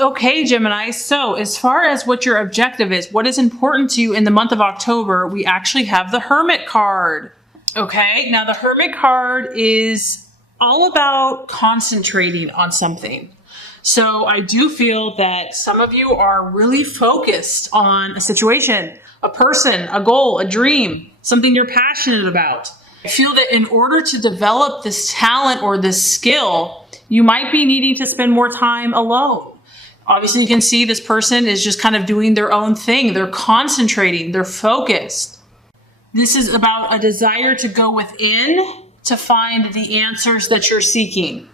Okay, Gemini. So as far as what your objective is, what is important to you in the month of October, we actually have the Hermit card. Okay, now the Hermit card is all about concentrating on something. So I do feel that some of you are really focused on a situation, a person, a goal, a dream, something you're passionate about. I feel that in order to develop this talent or this skill, you might be needing to spend more time alone. Obviously, you can see this person is just kind of doing their own thing. They're concentrating, they're focused. This is about a desire to go within to find the answers that you're seeking.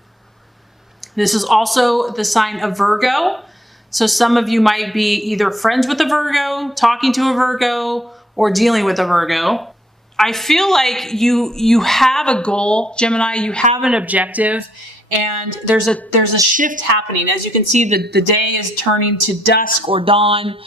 This is also the sign of Virgo. So some of you might be either friends with a Virgo, talking to a Virgo, or dealing with a Virgo. I feel like you have a goal, Gemini, you have an objective, and there's a shift happening. As you can see, the day is turning to dusk or dawn.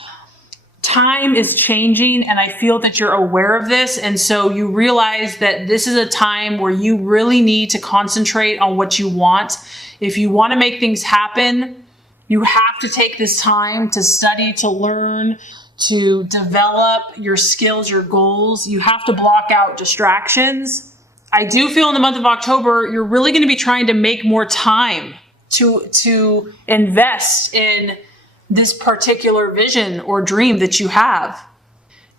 Time is changing, and I feel that you're aware of this. And so you realize that this is a time where you really need to concentrate on what you want. If you want to make things happen, you have to take this time to study, to learn, to develop your skills, your goals. You have to block out distractions. I do feel in the month of October, you're really going to be trying to make more time to invest in this particular vision or dream that you have.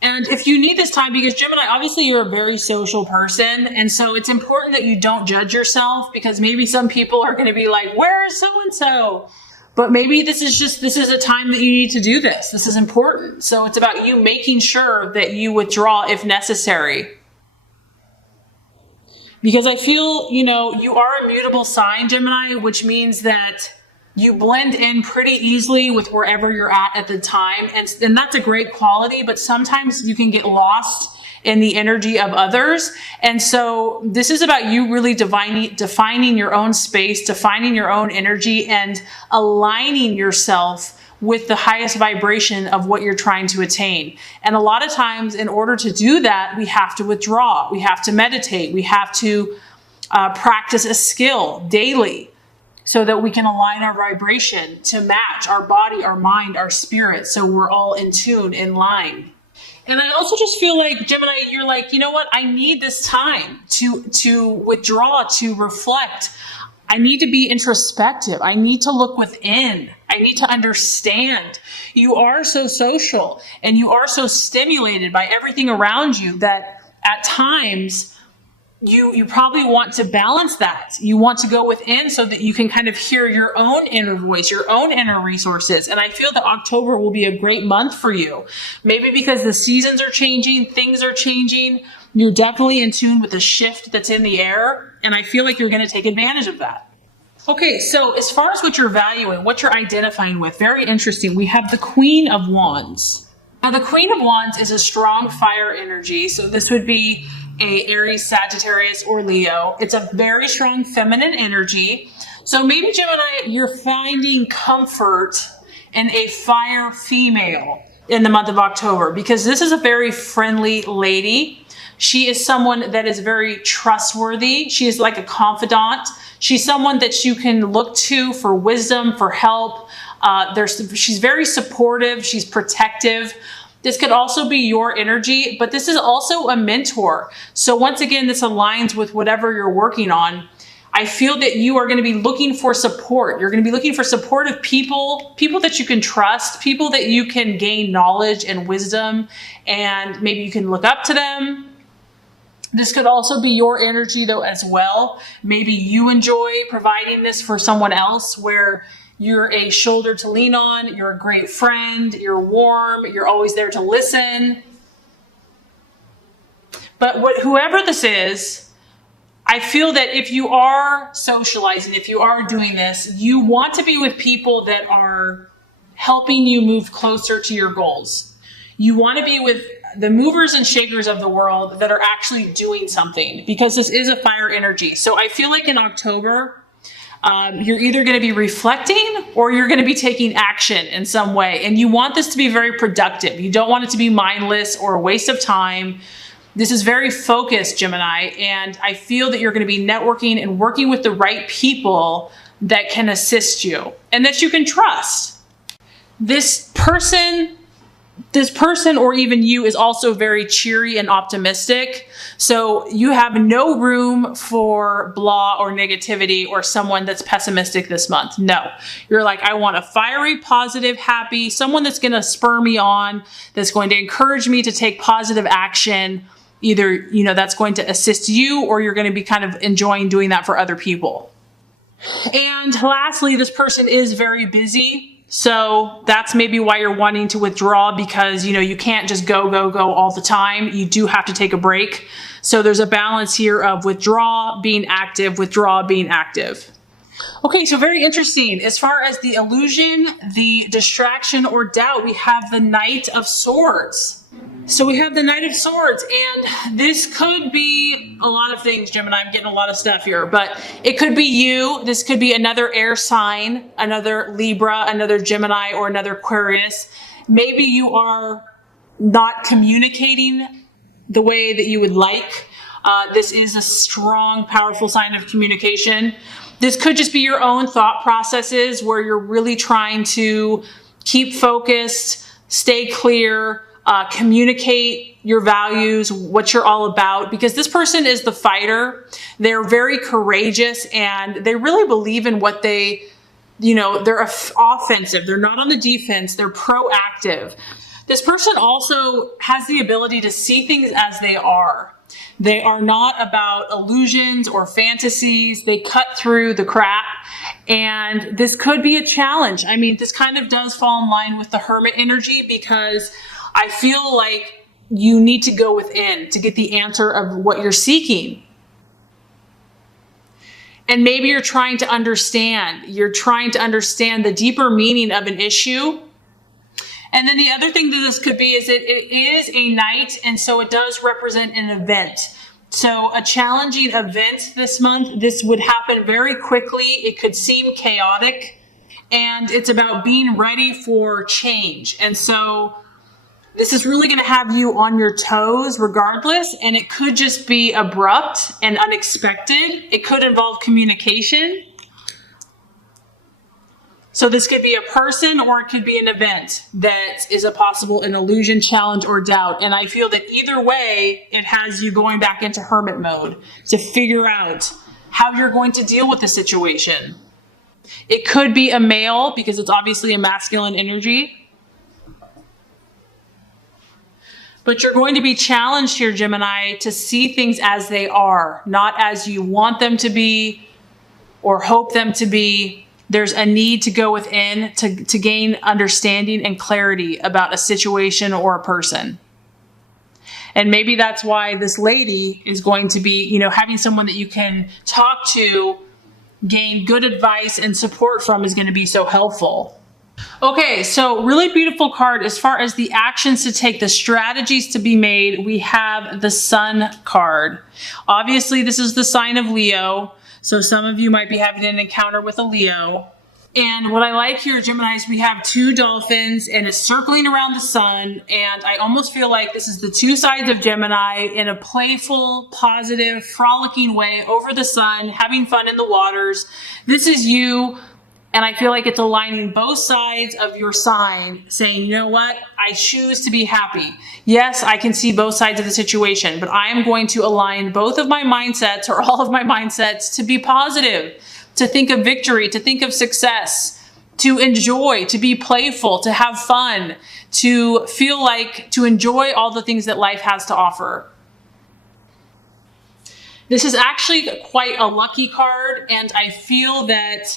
And if you need this time, because Gemini, obviously you're a very social person. And so it's important that you don't judge yourself, because maybe some people are going to be like, where is so-and-so? But maybe this is a time that you need to do this. This is important. So it's about you making sure that you withdraw if necessary. Because I feel, you are a mutable sign, Gemini, which means that you blend in pretty easily with wherever you're at the time. And that's a great quality, but sometimes you can get lost in the energy of others. And so this is about you really defining your own space, defining your own energy, and aligning yourself with the highest vibration of what you're trying to attain. And a lot of times, in order to do that, we have to withdraw. We have to meditate. We have to practice a skill daily, so that we can align our vibration to match our body, our mind, our spirit, so we're all in tune, in line. And I also just feel like, Gemini, you're like, you know what? I need this time to withdraw, to reflect. I need to be introspective. I need to look within. I need to understand. You are so social and you are so stimulated by everything around you that at times you probably want to balance that. You want to go within so that you can kind of hear your own inner voice, your own inner resources. And I feel that October will be a great month for you. Maybe because the seasons are changing, things are changing. You're definitely in tune with the shift that's in the air. And I feel like you're going to take advantage of that. Okay, so as far as what you're valuing, what you're identifying with, very interesting. We have the Queen of Wands. Now, the Queen of Wands is a strong fire energy. So this would be a Aries, Sagittarius, or Leo. It's a very strong feminine energy. So maybe, Gemini, you're finding comfort in a fire female in the month of October, because this is a very friendly lady. She is someone that is very trustworthy. She is like a confidant. She's someone that you can look to for wisdom, for help. She's very supportive. She's protective. This could also be your energy, but this is also a mentor. So once again, this aligns with whatever you're working on. I feel that you are going to be looking for support. You're going to be looking for supportive people, people that you can trust, people that you can gain knowledge and wisdom, and maybe you can look up to them. This could also be your energy though as well. Maybe you enjoy providing this for someone else, where you're a shoulder to lean on, you're a great friend, you're warm, you're always there to listen. But whoever this is, I feel that if you are socializing, if you are doing this, you want to be with people that are helping you move closer to your goals. You want to be with the movers and shakers of the world that are actually doing something, because this is a fire energy. So I feel like in October, you're either going to be reflecting or you're going to be taking action in some way. And you want this to be very productive. You don't want it to be mindless or a waste of time. This is very focused, Gemini. And I feel that you're going to be networking and working with the right people that can assist you and that you can trust. this person or even you is also very cheery and optimistic. So you have no room for blah or negativity or someone that's pessimistic this month. No, you're like, I want a fiery, positive, happy, someone that's going to spur me on, that's going to encourage me to take positive action. Either, that's going to assist you, or you're going to be kind of enjoying doing that for other people. And lastly, this person is very busy. So that's maybe why you're wanting to withdraw, because, you can't just go all the time. You do have to take a break. So there's a balance here of withdraw, being active, withdraw, being active. Okay, so very interesting. As far as the illusion, the distraction or doubt, we have the Knight of Swords. So we have the Knight of Swords, and this could be a lot of things, Gemini. I'm getting a lot of stuff here, but it could be you. This could be another air sign, another Libra, another Gemini, or another Aquarius. Maybe you are not communicating the way that you would like. This is a strong, powerful sign of communication. This could just be your own thought processes where you're really trying to keep focused, stay clear, communicate your values, what you're all about, because this person is the fighter. They're very courageous and they really believe in what they're offensive. They're not on the defense. They're proactive. This person also has the ability to see things as they are. They are not about illusions or fantasies. They cut through the crap. And this could be a challenge. I mean, this kind of does fall in line with the Hermit energy, because I feel like you need to go within to get the answer of what you're seeking. And maybe you're trying to understand. You're trying to understand the deeper meaning of an issue. And then the other thing that this could be is it is a knight, and so it does represent an event. So a challenging event this month. This would happen very quickly. It could seem chaotic, and it's about being ready for change. And so this is really going to have you on your toes regardless, and it could just be abrupt and unexpected. It could involve communication. So this could be a person, or it could be an event that is a possible an illusion, challenge, or doubt. And I feel that either way, it has you going back into hermit mode to figure out how you're going to deal with the situation. It could be a male, because it's obviously a masculine energy. But you're going to be challenged here, Gemini, to see things as they are, not as you want them to be or hope them to be. There's a need to go within to gain understanding and clarity about a situation or a person. And maybe that's why this lady is going to be, having someone that you can talk to, gain good advice and support from is going to be so helpful. Okay, so really beautiful card. As far as the actions to take, the strategies to be made, we have the Sun card. Obviously, this is the sign of Leo. So some of you might be having an encounter with a Leo. And what I like here, Gemini, is we have two dolphins and it's circling around the sun. And I almost feel like this is the two sides of Gemini in a playful, positive, frolicking way over the sun, having fun in the waters. This is you. And I feel like it's aligning both sides of your sign, saying, you know what? I choose to be happy. Yes, I can see both sides of the situation, but I am going to align both of my mindsets, or all of my mindsets, to be positive, to think of victory, to think of success, to enjoy, to be playful, to have fun, to feel like, to enjoy all the things that life has to offer. This is actually quite a lucky card, and I feel that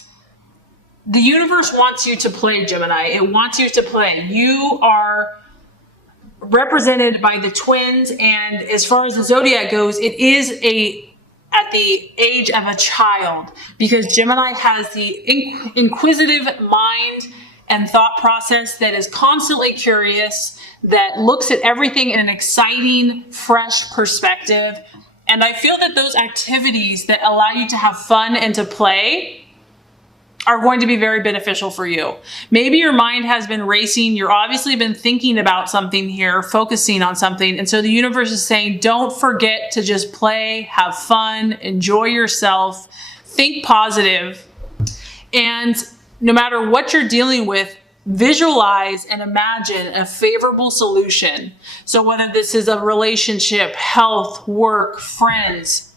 the universe wants you to play, Gemini. It wants you to play. You are represented by the twins, and as far as the zodiac goes, it is at the age of a child, because Gemini has the inquisitive mind and thought process that is constantly curious, that looks at everything in an exciting, fresh perspective. And I feel that those activities that allow you to have fun and to play are going to be very beneficial for you. Maybe your mind has been racing. You're obviously been thinking about something here, focusing on something. And so the universe is saying, don't forget to just play, have fun, enjoy yourself, think positive. And no matter what you're dealing with, visualize and imagine a favorable solution. So whether this is a relationship, health, work, friends,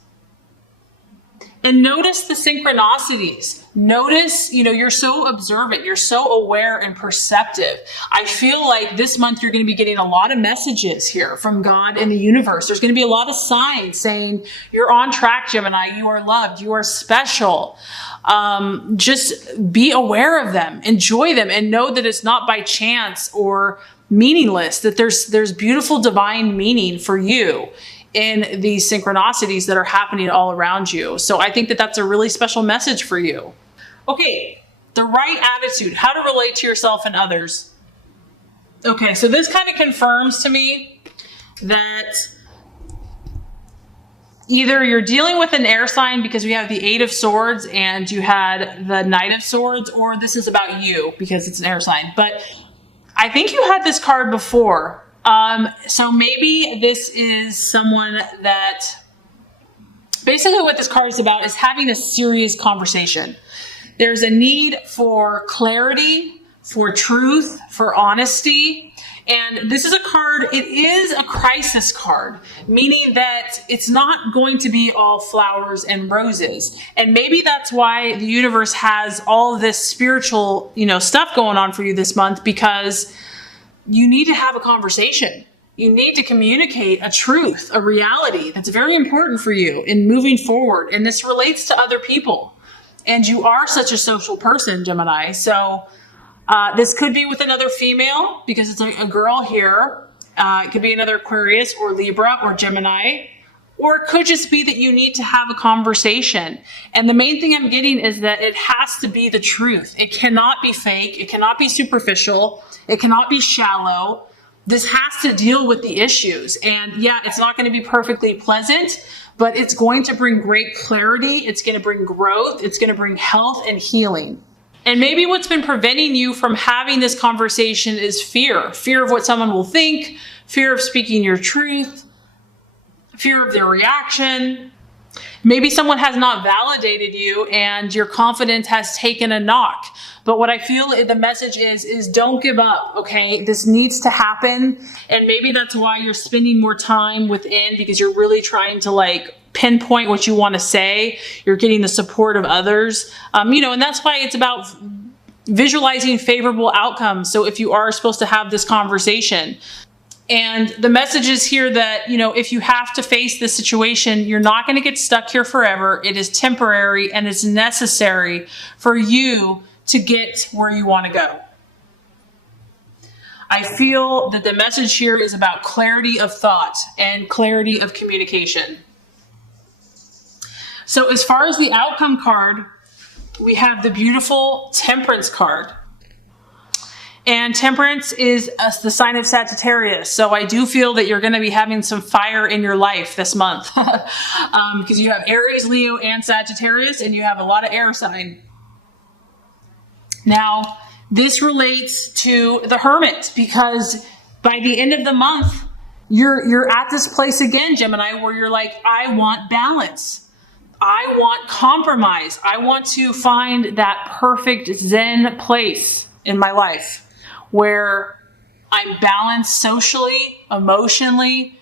and notice the synchronicities. Notice, you're so observant, you're so aware and perceptive. I feel like this month you're going to be getting a lot of messages here from God and the universe. There's going to be a lot of signs saying you're on track, Gemini. You are loved. You are special. Just be aware of them, enjoy them, and know that it's not by chance or meaningless, that there's beautiful divine meaning for you in these synchronicities that are happening all around you. So I think that that's a really special message for you. Okay, the right attitude, how to relate to yourself and others. Okay, so this kind of confirms to me that either you're dealing with an air sign because we have the 8 of Swords and you had the Knight of Swords, or this is about you because it's an air sign. But I think you had this card before. So maybe this is someone that basically what this card is about is having a serious conversation. There's a need for clarity, for truth, for honesty. And this is a card, it is a crisis card, meaning that it's not going to be all flowers and roses. And maybe that's why the universe has all of this spiritual, stuff going on for you this month, because you need to have a conversation. You need to communicate a truth, a reality that's very important for you in moving forward. And this relates to other people. And you are such a social person, Gemini. So this could be with another female because it's a girl here. It could be another Aquarius or Libra or Gemini. Or it could just be that you need to have a conversation. And the main thing I'm getting is that it has to be the truth. It cannot be fake. It cannot be superficial. It cannot be shallow. This has to deal with the issues. And yeah, it's not going to be perfectly pleasant, but it's going to bring great clarity. It's going to bring growth. It's going to bring health and healing. And maybe what's been preventing you from having this conversation is fear. Fear of what someone will think, fear of speaking your truth, fear of their reaction. Maybe someone has not validated you and your confidence has taken a knock. But what I feel the message is don't give up, okay? This needs to happen. And maybe that's why you're spending more time within, because you're really trying to pinpoint what you want to say. You're getting the support of others. And that's why it's about visualizing favorable outcomes. So if you are supposed to have this conversation, and the message is here that, if you have to face this situation, you're not going to get stuck here forever. It is temporary and it's necessary for you to get where you want to go. I feel that the message here is about clarity of thought and clarity of communication. So as far as the outcome card, we have the beautiful Temperance card. And Temperance is the sign of Sagittarius. So I do feel that you're going to be having some fire in your life this month. Because you have Aries, Leo, and Sagittarius, and you have a lot of air sign. Now, this relates to the Hermit, because by the end of the month, you're at this place again, Gemini, where you're like, I want balance. I want compromise. I want to find that perfect Zen place in my life where I'm balanced socially, emotionally,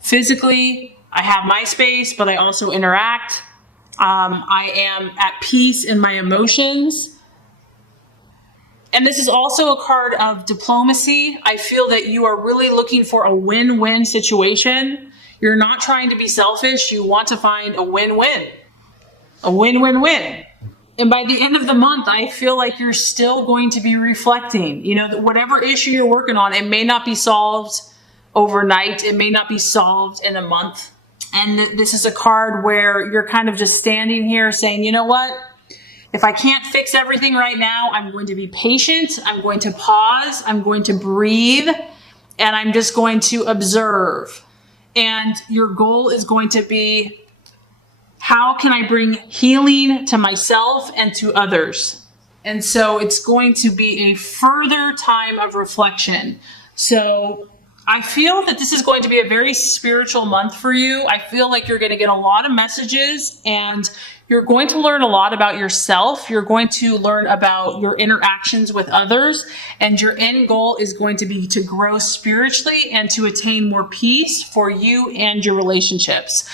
physically. I have my space, but I also interact. I am at peace in my emotions. And this is also a card of diplomacy. I feel that you are really looking for a win-win situation. You're not trying to be selfish. You want to find a win-win. A win-win-win. And by the end of the month, I feel like you're still going to be reflecting. Whatever issue you're working on, it may not be solved overnight. It may not be solved in a month. And this is a card where you're kind of just standing here saying, you know what? If I can't fix everything right now, I'm going to be patient. I'm going to pause. I'm going to breathe. And I'm just going to observe. And your goal is going to be, how can I bring healing to myself and to others? And so it's going to be a further time of reflection. So I feel that this is going to be a very spiritual month for you. I feel like you're going to get a lot of messages, and You're going to learn a lot about yourself. You're going to learn about your interactions with others, and your end goal is going to be to grow spiritually and to attain more peace for you and your relationships.